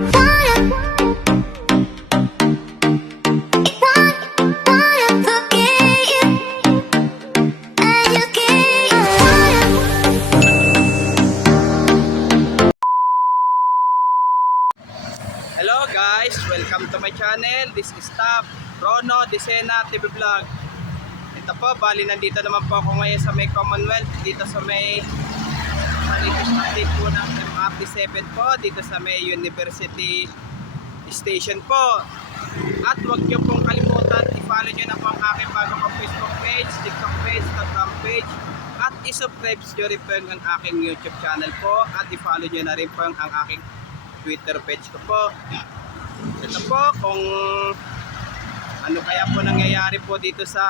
Hello guys, welcome to my channel. This is Rono Disena TV Vlog. Ito po, bali nandito naman po ako ngayon sa may Commonwealth, dito sa may latest update po ng MRT7 po, dito sa may University Station po. At huwag nyo pong kalimutan, i-follow nyo na po ang aking bagong Facebook page, TikTok page, Instagram page, at i-subscribe nyo rin po ang aking YouTube channel po, at i-follow nyo na rin po ang aking Twitter page ko po. Ito po kung ano kaya po nangyayari po dito sa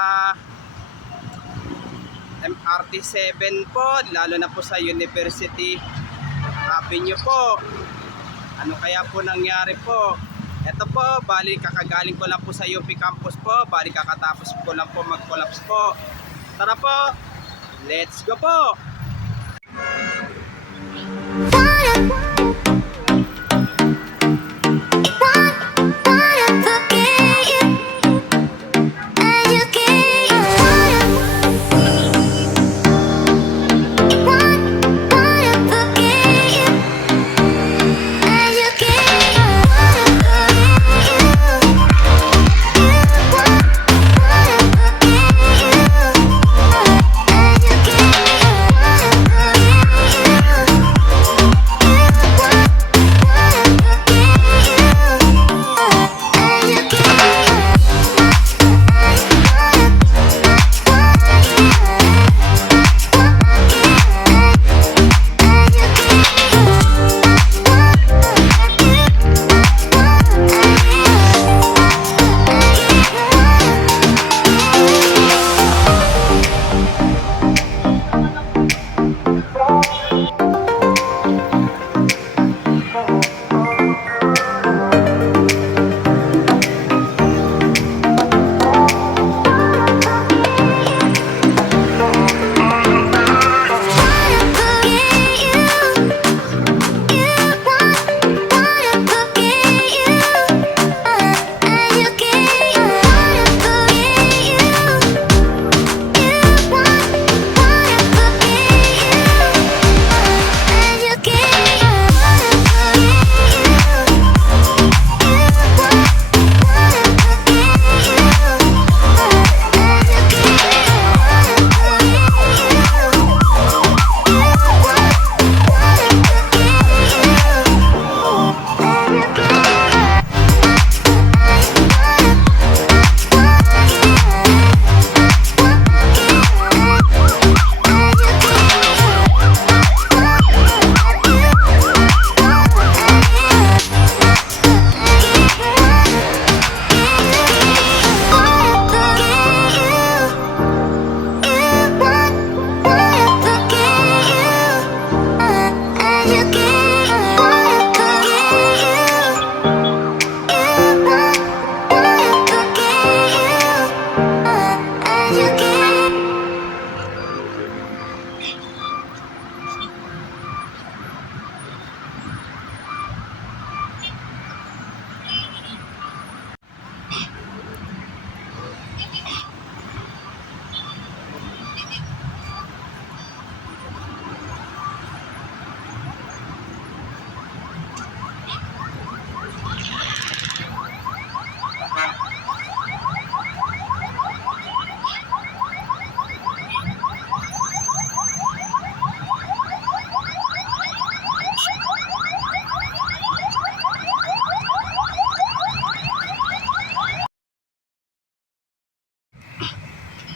MRT7 po, lalo na po sa University Avenue po. Ano kaya po nangyari po? Ito po, bali kakagaling ko lang po sa UP campus po, bali kakatapos ko lang po mag-collapse po. Tara po, let's go po!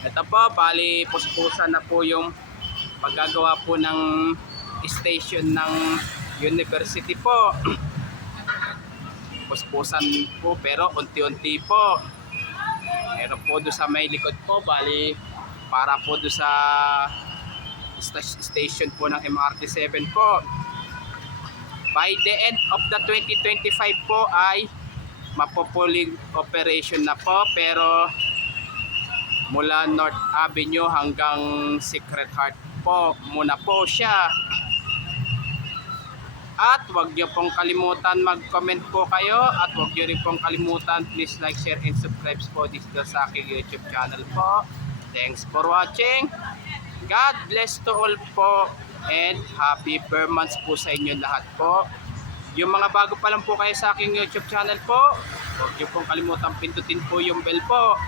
Ito po, bali puspusan na po yung paggagawa po ng station ng university po. Puspusan po pero unti-unti po. Meron po doon sa may likod po, bali para po doon sa station po ng MRT7 po. By the end of the 2025 po ay mapupuling operation na po, pero mula North Avenue hanggang Sacred Heart po muna po siya. At huwag niyo pong kalimutan mag-comment po kayo at huwag niyo rin pong kalimutan please like, share, and subscribe po dito sa aking YouTube channel po. Thanks for watching. God bless to all po and happy Burr months po sa inyo lahat po. Yung mga bago pa lang po kayo sa aking YouTube channel po, huwag niyo pong kalimutan pindutin po yung bell po